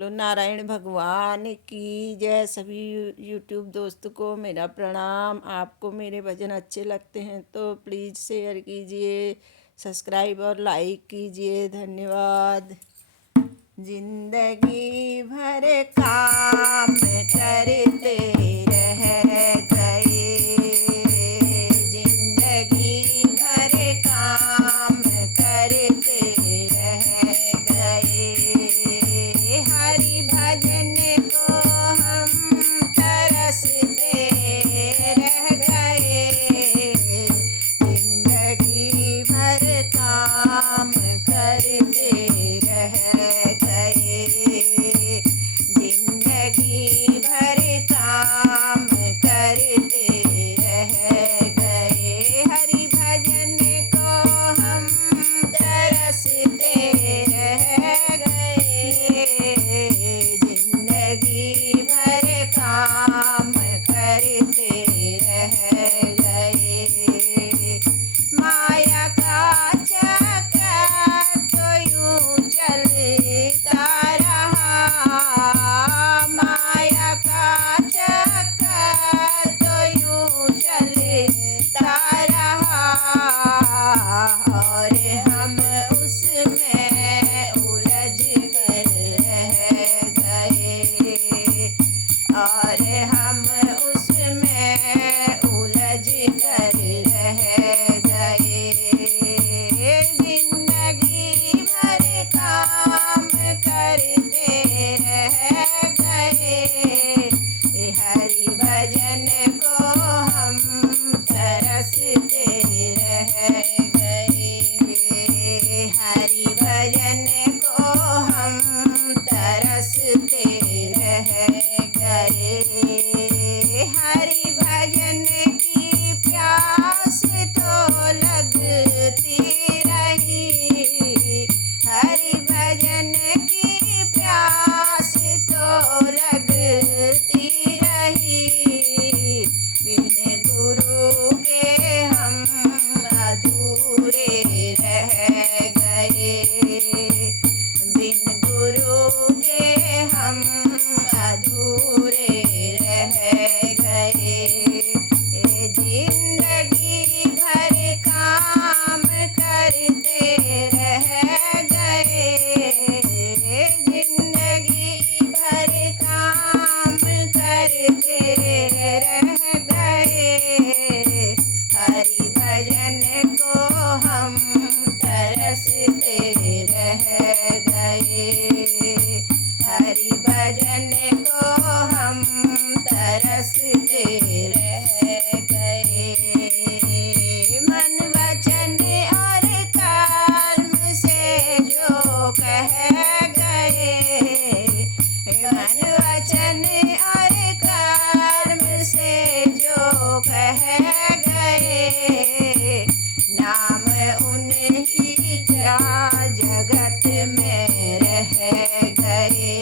बोलो नारायण भगवान की जय। सभी यूट्यूब दोस्तों को मेरा प्रणाम। आपको मेरे भजन अच्छे लगते हैं तो प्लीज़ शेयर कीजिए, सब्सक्राइब और लाइक कीजिए। धन्यवाद। जिंदगी भर काम करते रह गए, जिंदगी भर काम करते रह गए। हरि भजन को हम तरसते रह गए, जिंदगी भर काम करते रह गए, जिंदगी भर काम करते रह गए। हरि भजन को हम तरसते रह गए, जिंदगी भर काम करते रह गए। माया का चक्कर तो यूं चलता रहा, माया का चक्कर तो यूं चलता रहा, और हम उसमें उलझ कर रह गए, और हम उसमें उलझ कर रह गए। जिंदगी भर काम करते रह गए, हरि भजन को हम तरसते रह गए, हरि भजन को हम तरसते रह गए। हरि भजन की प्यास तो लगती रही, हरि भजन की प्यास तो लगती रही, बिन गुरु के हम अधूरे रह गए, बिन गुरु के हम अधूरे रह गए। जिंदगी भर काम करते रह गए, जिंदगी भर काम करते रह गए। हरि भजन को हम तरसते रह गए, हरि भजन को हम तरसते रह गए। मन वचन और कर्म से जो कह गए, मन वचन और कर्म से जो कह गए, नाम उन्हीं का जगत में रह गए,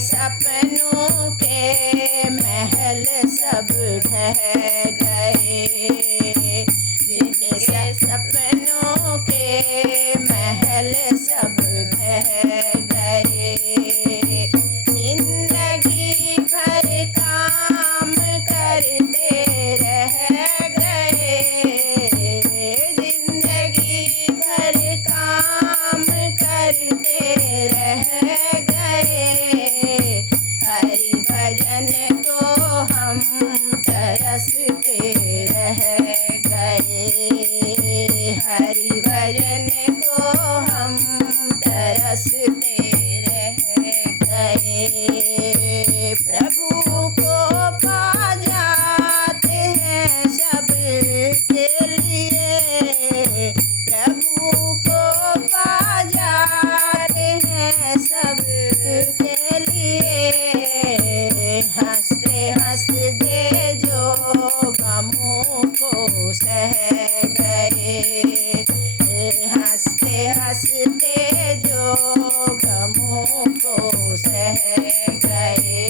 सपनों के महल सब ढह गए, जिनके सपनों के महल सब ढह गए। जिंदगी भर काम करते रह गए, जिंदगी भर काम करते रह गए। हरि भजन को हम तरसते रह गए, हरि भजन को हम तरसते रह गए। प्रभु को पा जाते हैं सब के लिए, प्रभु को पा जाते हैं सब के लिए। हंसते हंसते जो गमों को सह गए, हंसते हंसते जो गमों को सह गए।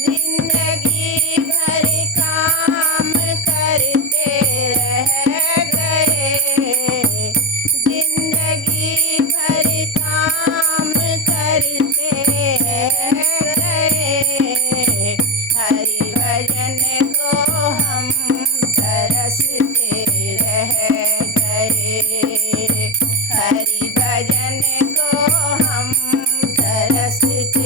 जिंदगी भर काम करते रह गए, जिंदगी भर काम करते रह गए। हरि भजन को हम तरसते रह गए, हरि भजन को हम तरसते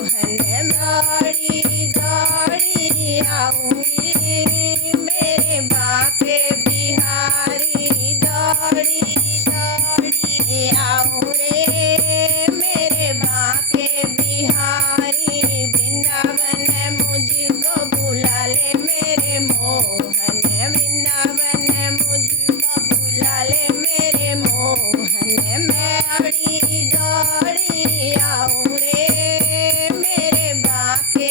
मोहन दौड़ी दौड़ी आऊंगी मेरे बाके बिहारी दौड़ी दौड़ी आऊँ रे मेरे बाके बिहारी वृंदावन मुझको बुला ले मेरे मोहन वृंदावन मुझको बुला ले मेरे मोहन मैं दौड़ी दौड़ी आऊँ रे मेरे बाके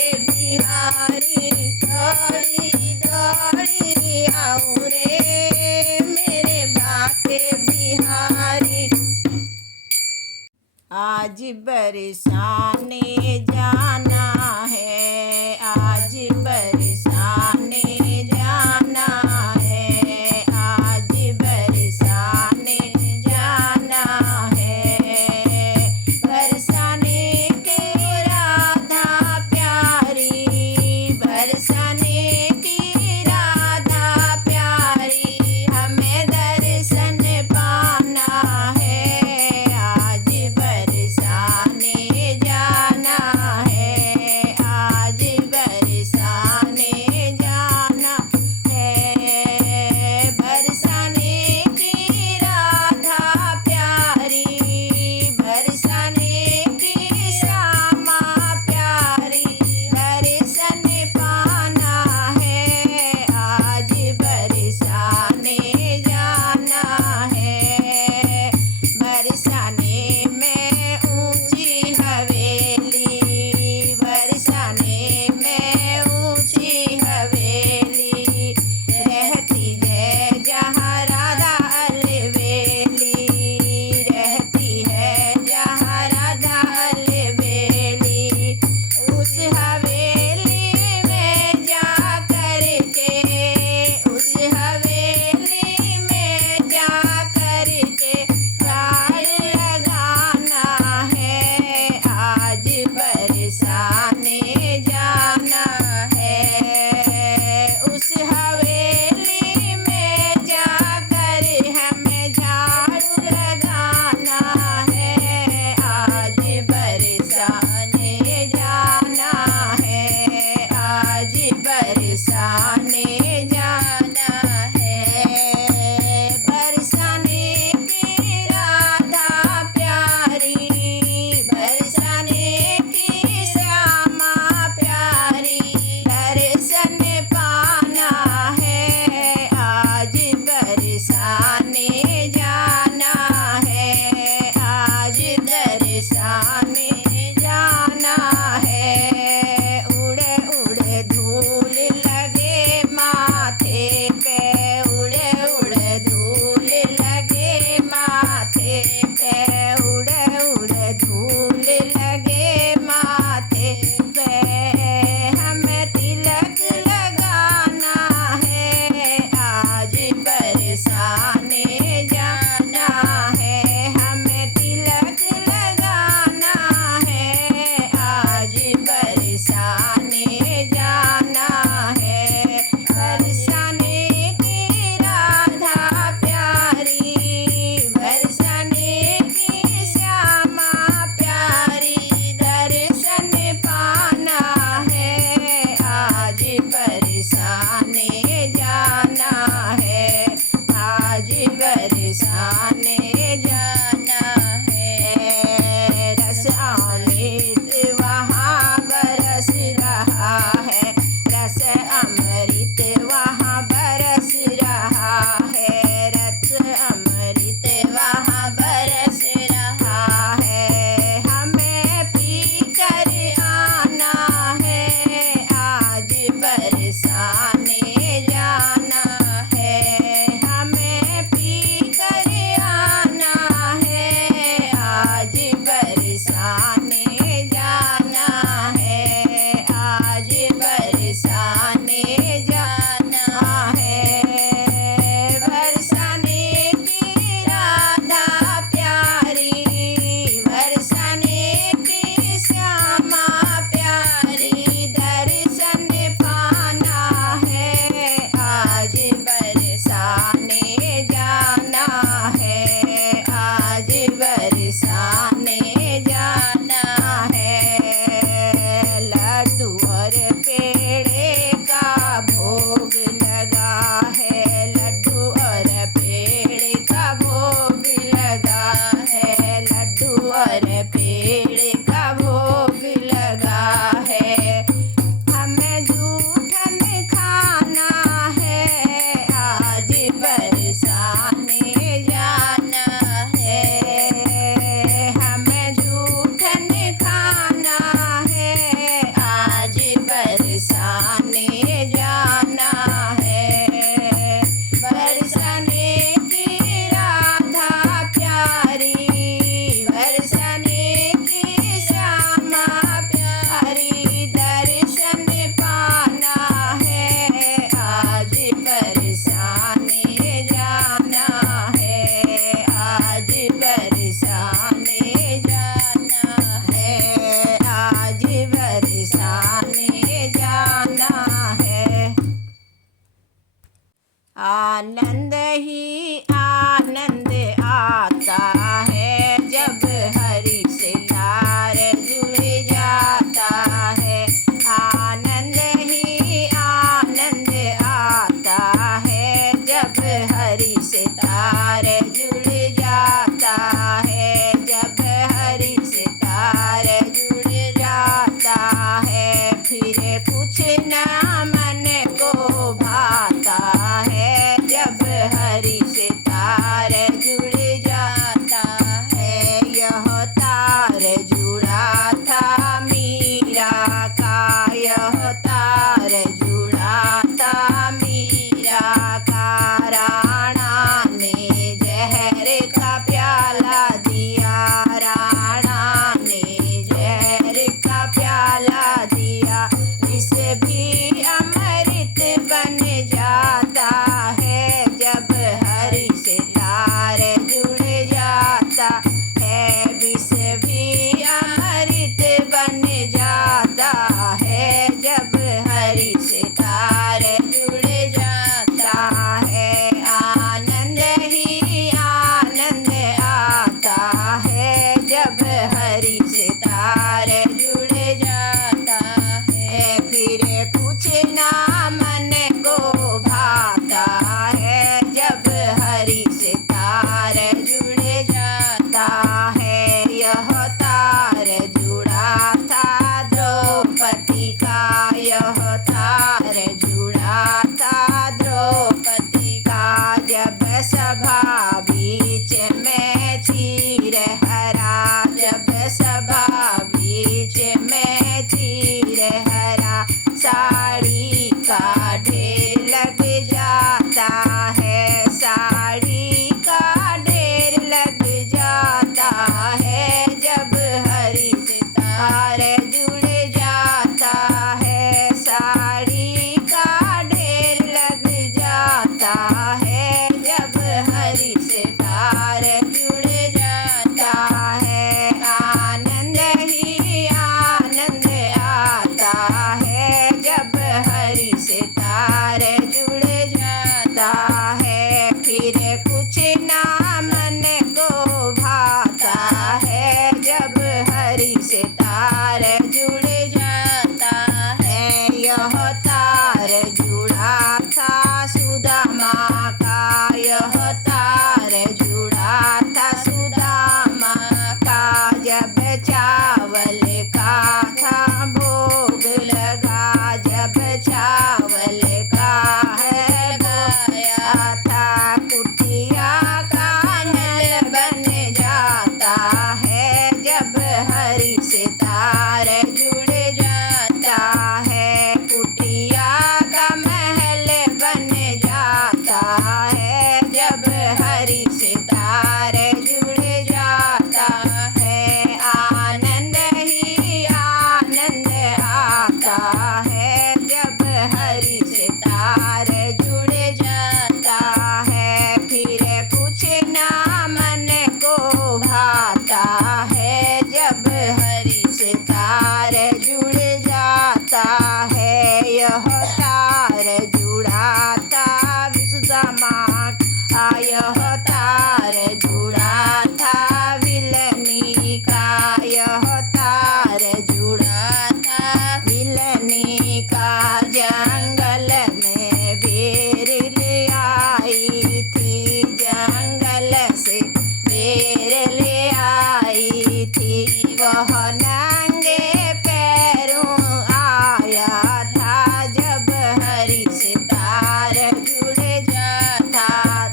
जाता है। यह तार जुड़ा था विश्वमार्ग का, यह तार जुड़ा था विलनी का, यह तार जुड़ा था विलनी का। जंगल में बेर ले आई थी, जंगल से बेर ले आई थी। वह नंगे पैरों आया था, जब हरी से तार जुड़ जाता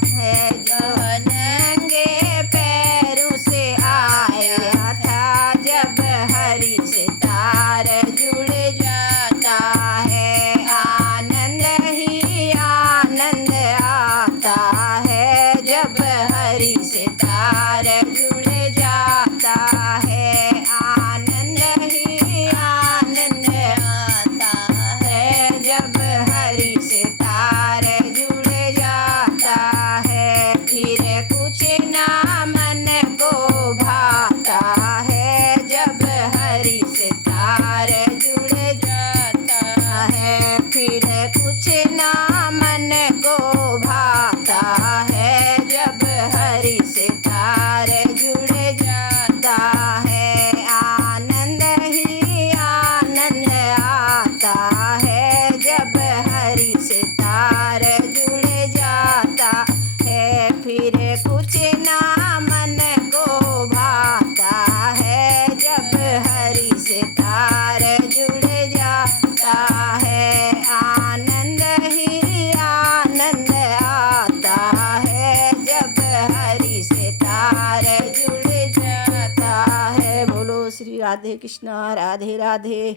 है। जब नंगे पैरों से आया था, जब हरी से तार जुड़ जाता है। आनंद ही आनंद आता है, जब हरी से तार जुड़ जाता है। आनंद ही आनंद आता है, जब हरी से तार जुड़ जाता है। फिर कुछ ना मन को भाता है, जब हरी से तार जुड़ जाता है। फिर कुछ ना मन को भाता है, जब हरी से तार जुड़ जाता है। आनंद ही आनंद आता है, जब हरी से तार जुड़ जाता है। फिर कुछ ना मन को भाता है, जब हरी से तार जुड़ जाता है। आनंद ही आनंद आता है, जब हरी से तार जुड़ जाता है। बोलो श्री राधे कृष्णा, राधे राधे।